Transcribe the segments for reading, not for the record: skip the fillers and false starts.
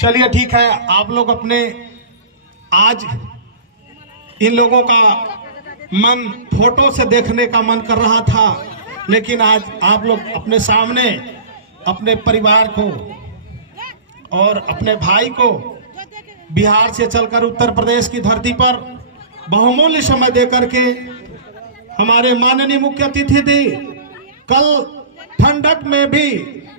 चलिए ठीक है, आप लोग अपने आज इन लोगों का मन फोटो से देखने का मन कर रहा था, लेकिन आज आप लोग अपने सामने अपने परिवार को और अपने भाई को बिहार से चलकर उत्तर प्रदेश की धरती पर बहुमूल्य समय देकर के हमारे माननीय मुख्य अतिथि थे। कल ठंडक में भी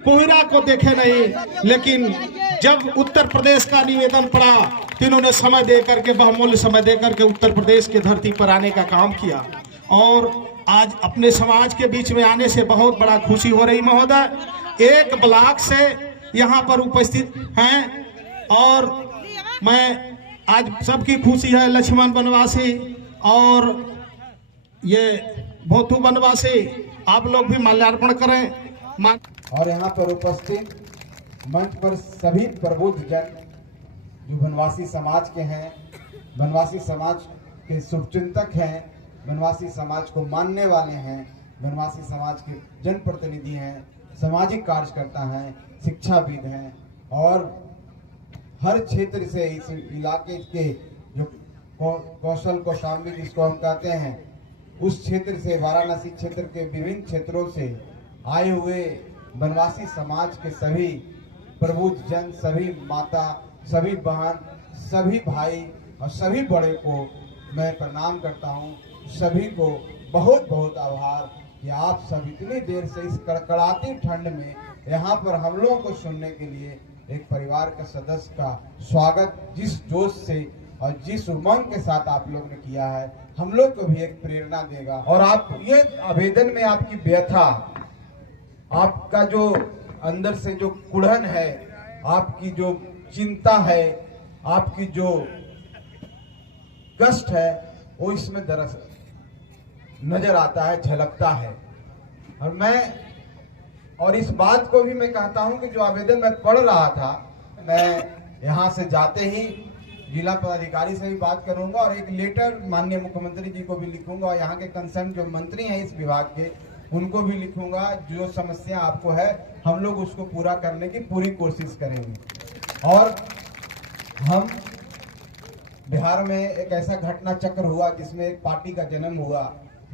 कोहरा को देखे नहीं, लेकिन जब उत्तर प्रदेश का निवेदन पड़ा तो इन्होंने समय देकर के बहुमूल्य समय देकर के उत्तर प्रदेश की धरती पर आने का काम किया और आज अपने समाज के बीच में आने से बहुत बड़ा खुशी हो रही। महोदय एक ब्लॉक से यहाँ पर उपस्थित हैं और मैं आज सबकी खुशी है। लक्ष्मण बनवासी और ये भोथू बनवासी, आप लोग भी माल्यार्पण करें। और यहाँ पर उपस्थित मंच पर सभी प्रबुद्ध जन जो बनवासी समाज के हैं, बनवासी समाज के शुभचिंतक हैं, बनवासी समाज को मानने वाले हैं, बनवासी समाज के जनप्रतिनिधि हैं, सामाजिक कार्यकर्ता हैं, शिक्षाविद हैं और हर क्षेत्र से इस इलाके के जो कौशल कौशाम्बी जिसको हम कहते हैं, उस क्षेत्र से वाराणसी क्षेत्र के विभिन्न क्षेत्रों से आए हुए बनवासी समाज के सभी प्रबुद्ध जन, सभी माता, सभी बहन, सभी भाई और सभी बड़े को मैं प्रणाम करता हूँ। सभी को बहुत बहुत आभार कि आप सब इतनी देर से इस कड़कड़ाती ठंड में यहाँ पर हम लोगों को सुनने के लिए एक परिवार के सदस्य का स्वागत जिस जोश से और जिस उमंग के साथ आप लोग ने किया है, हम लोग को भी एक प्रेरणा देगा। और आप ये आवेदन में आपकी व्यथा, आपका जो अंदर से जो कुढ़न है, आपकी जो चिंता है, आपकी जो कष्ट है, वो इसमें दरअसल नजर आता है, झलकता है। और इस बात को भी मैं कहता हूं कि जो आवेदन मैं पढ़ रहा था, मैं यहां से जाते ही जिला पदाधिकारी से भी बात करूंगा और एक लेटर माननीय मुख्यमंत्री जी को भी लिखूंगा और यहाँ के कंसर्न जो मंत्री हैं इस विभाग के, उनको भी लिखूंगा। जो समस्या आपको है, हम लोग उसको पूरा करने की पूरी कोशिश करेंगे। और हम बिहार में एक ऐसा घटना चक्र हुआ जिसमें एक पार्टी का जन्म हुआ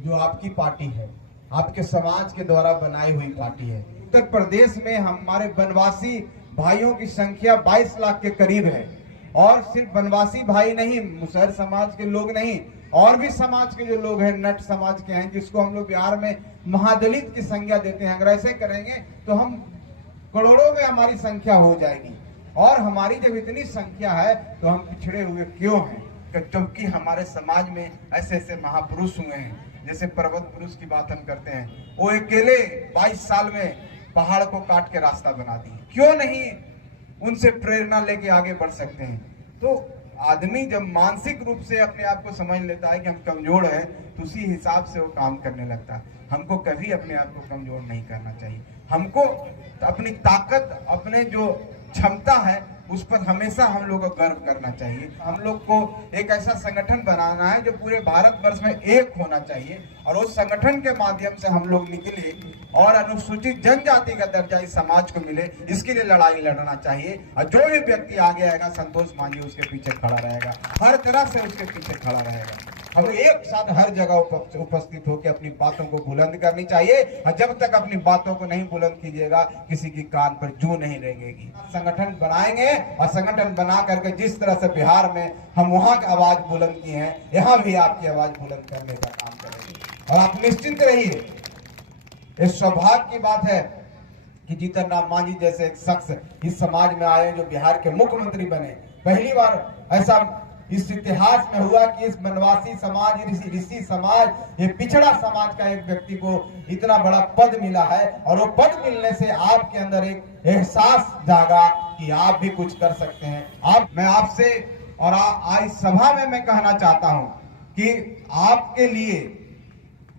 जो आपकी पार्टी है, आपके समाज के द्वारा बनाई हुई पार्टी है। उत्तर प्रदेश में हमारे बनवासी भाइयों की संख्या 22 लाख के करीब है और सिर्फ बनवासी भाई नहीं, मुसहर समाज के लोग नहीं, और भी समाज के जो लोग हैं, नट समाज के हैं, जिसको हम लोग बिहार में महादलित की संज्ञा देते हैं। अगर ऐसे करेंगे तो हम करोड़ों में हमारी संख्या हो जाएगी। और हमारी जब इतनी संख्या है तो हम पिछड़े हुए क्यों हैं? जबकि हमारे समाज में ऐसे ऐसे महापुरुष हुए हैं, जैसे पर्वत पुरुष की बात हम करते हैं, वो अकेले 22 साल में पहाड़ को काट के रास्ता बना दिए। क्यों नहीं उनसे प्रेरणा लेके आगे बढ़ सकते हैं? तो आदमी जब मानसिक रूप से अपने आप को समझ लेता है कि हम कमजोर हैं, तो उसी हिसाब से वो काम करने लगता है। हमको कभी अपने आप को कमजोर नहीं करना चाहिए। हमको अपनी ताकत, अपने जो क्षमता है, उस पर हमेशा हम लोग को गर्व करना चाहिए। हम लोग को एक ऐसा संगठन बनाना है जो पूरे भारतवर्ष में एक होना चाहिए और उस संगठन के माध्यम से हम लोग निकले और अनुसूचित जनजाति का दर्जा इस समाज को मिले, इसके लिए लड़ाई लड़ना चाहिए। और जो भी व्यक्ति आगे आएगा, संतोष मांझी उसके पीछे खड़ा रहेगा, हर तरह से उसके पीछे खड़ा रहेगा। हम एक साथ हर जगह उपस्थित होकर अपनी बातों को बुलंद करनी चाहिए और जब तक अपनी बातों को नहीं बुलंद कीजिएगा, किसी की कान पर जू नहीं लगेगी। संगठन बनाएंगे और संगठन बना करके जिस तरह से बिहार में हम वहां की आवाज बुलंद की है, यहाँ भी आपकी आवाज बुलंद करने का काम करेंगे। और आप निश्चिंत रहिए, इस सौभाग्य की बात है कि जीतन राम मांझी जैसे एक शख्स इस समाज में आए जो बिहार के मुख्यमंत्री बने। पहली बार ऐसा इस इतिहास में हुआ कि इस बनवासी समाज, ऋषि समाज, ये पिछड़ा समाज का एक व्यक्ति को इतना बड़ा पद मिला है। और वो पद मिलने से आपके अंदर एक एहसास जागा कि आप भी कुछ कर सकते हैं। मैं आपसे और आज सभा में मैं कहना चाहता हूं कि आपके लिए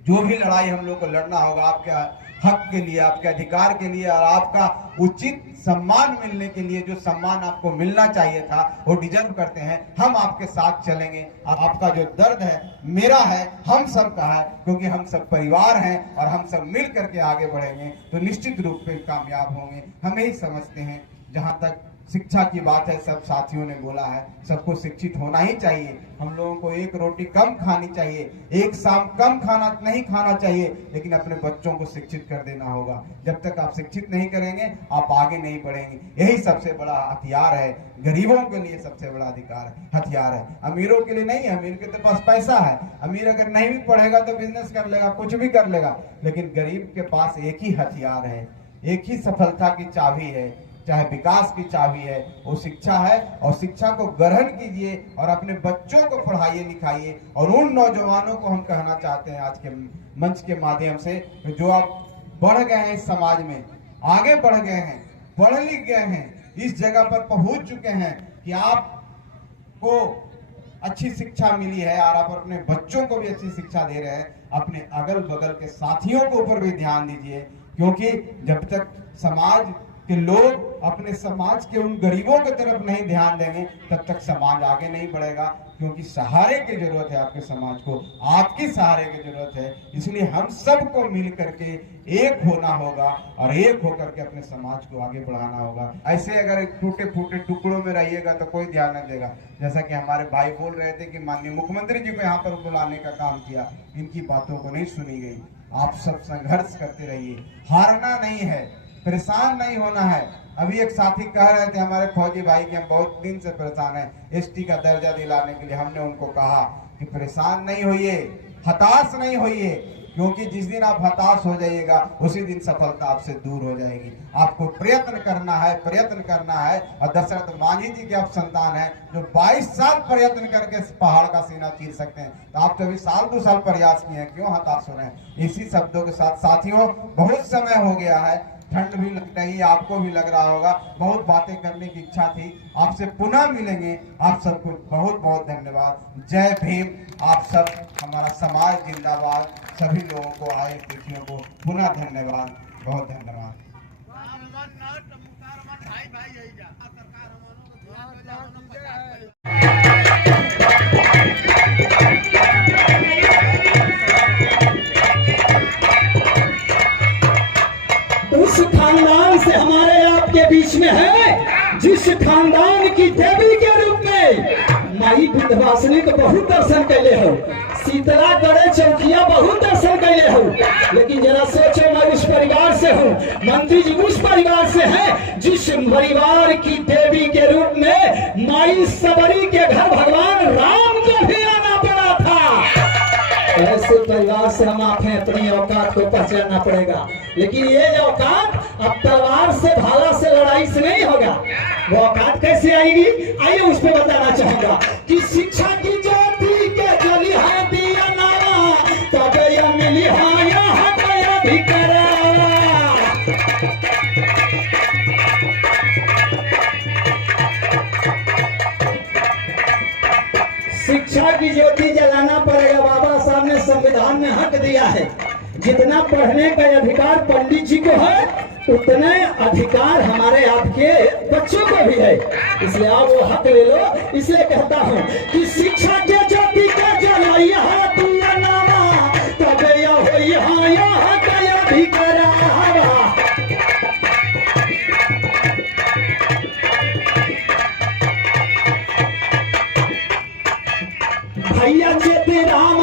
जो भी लड़ाई हम लोग को लड़ना होगा, आपके हक के लिए, आपके अधिकार के लिए और आपका उचित सम्मान मिलने के लिए, जो सम्मान आपको मिलना चाहिए था, वो डिजर्व करते हैं, हम आपके साथ चलेंगे। आपका जो दर्द है मेरा है, हम सब का है, क्योंकि हम सब परिवार हैं और हम सब मिल करके आगे बढ़ेंगे तो निश्चित रूप से कामयाब होंगे। हम यही समझते हैं। जहां तक शिक्षा की बात है, सब साथियों ने बोला है, सबको शिक्षित होना ही चाहिए। हम लोगों को एक रोटी कम खानी चाहिए, एक शाम कम खाना नहीं खाना चाहिए, लेकिन अपने बच्चों को शिक्षित कर देना होगा। जब तक आप शिक्षित नहीं करेंगे आप आगे नहीं बढ़ेंगे। यही सबसे बड़ा हथियार है, गरीबों के लिए सबसे बड़ा अधिकार हथियार है। अमीरों के लिए नहीं है, अमीर के तो पास पैसा है, अमीर अगर नहीं भी पढ़ेगा तो बिजनेस कर लेगा, कुछ भी कर लेगा, लेकिन गरीब के पास एक ही हथियार है, एक ही सफलता की चाबी है, चाहे विकास की चाबी है, वो शिक्षा है। और शिक्षा को ग्रहण कीजिए और अपने बच्चों को पढ़ाइए लिखाइए। और उन नौजवानों को हम कहना चाहते हैं आज के मंच के माध्यम से, जो आप बढ़ गए हैं इस समाज में, आगे बढ़ गए हैं, पढ़ लिख गए हैं, इस जगह पर पहुंच चुके हैं कि आपको अच्छी शिक्षा मिली है और आप अपने बच्चों को भी अच्छी शिक्षा दे रहे हैं। अपने अगल बगल के साथियों के ऊपर भी ध्यान दीजिए, क्योंकि जब तक समाज कि लोग अपने समाज के उन गरीबों की तरफ नहीं ध्यान देंगे तब तक समाज आगे नहीं बढ़ेगा। क्योंकि सहारे की जरूरत है आपके समाज को, आपकी सहारे की जरूरत है। इसलिए हम सबको मिल करके एक होना होगा और एक होकर के अपने समाज को आगे बढ़ाना होगा। ऐसे अगर टूटे फूटे टुकड़ों में रहिएगा तो कोई ध्यान न देगा। जैसा कि हमारे भाई बोल रहे थे कि माननीय मुख्यमंत्री जी को यहाँ पर बुलाने का काम किया, इनकी बातों को नहीं सुनी गई। आप सब संघर्ष करते रहिए, हारना नहीं है, परेशान नहीं होना है। अभी एक साथी कह रहे थे हमारे फौजी भाई कि हम बहुत दिन से परेशान हैं एसटी का दर्जा दिलाने के लिए। हमने उनको कहा कि परेशान नहीं होइए, हताश नहीं होइए, क्योंकि जिस दिन आप हताश हो जाइएगा उसी दिन सफलता आपसे दूर हो जाएगी। आपको प्रयत्न करना है, प्रयत्न करना है। और दशरथ मांझी जी के आप संतान हैं जो 22 साल प्रयत्न करके पहाड़ का सीना चीर सकते हैं, तो आप तो अभी साल 2 साल प्रयास किए हैं, क्यों हताश हो रहे हैं? इसी शब्दों के साथ साथियों, बहुत समय हो गया है, ठंड भी लग रही है, आपको भी लग रहा होगा, बहुत बातें करने की इच्छा थी, आपसे पुनः मिलेंगे। आप सबको बहुत बहुत धन्यवाद। जय भीम। आप सब, हमारा समाज जिंदाबाद। सभी लोगों को, आए अतिथियों को पुनः धन्यवाद, बहुत धन्यवाद। उस खानदान से हमारे आपके बीच में है जिस खानदान की देवी के रूप में माई विंध्यवासिनी को बहुत दर्शन कैले हो, शीतला गढ़े चौकिया बहुत दर्शन कैले हो। लेकिन जरा सोचो, मैं उस परिवार से हूँ, मंत्री जी उस परिवार से है जिस परिवार की देवी के रूप में माई सबरी के घर भगवान राम को भी आना पड़ा था। ऐसे परिवार से हम आप हैं, अपनी औकात को पहचानना पड़ेगा। लेकिन ये औकात अब तलवार से, भाला से, लड़ाई से नहीं होगा। वो औकात कैसे आएगी, आइए उस पर बताना चाहूंगा कि शिक्षा की ज्योति के जली है दिया नारा, तब यह मिली हाँ यहाँ गया भी करा। शिक्षा की ज्योति जलाना पड़ेगा। बाबा साहब ने संविधान में हक दिया है, जितना पढ़ने का अधिकार पंडित जी को है उतने अधिकार हमारे आपके बच्चों को भी है। इसलिए आप वो हक ले लो। इसलिए कहता हूँ कि शिक्षा के ज्योति का जलाइया दिया नामा, तब यह हो यहाँ गया भी करा। भैया चेते राम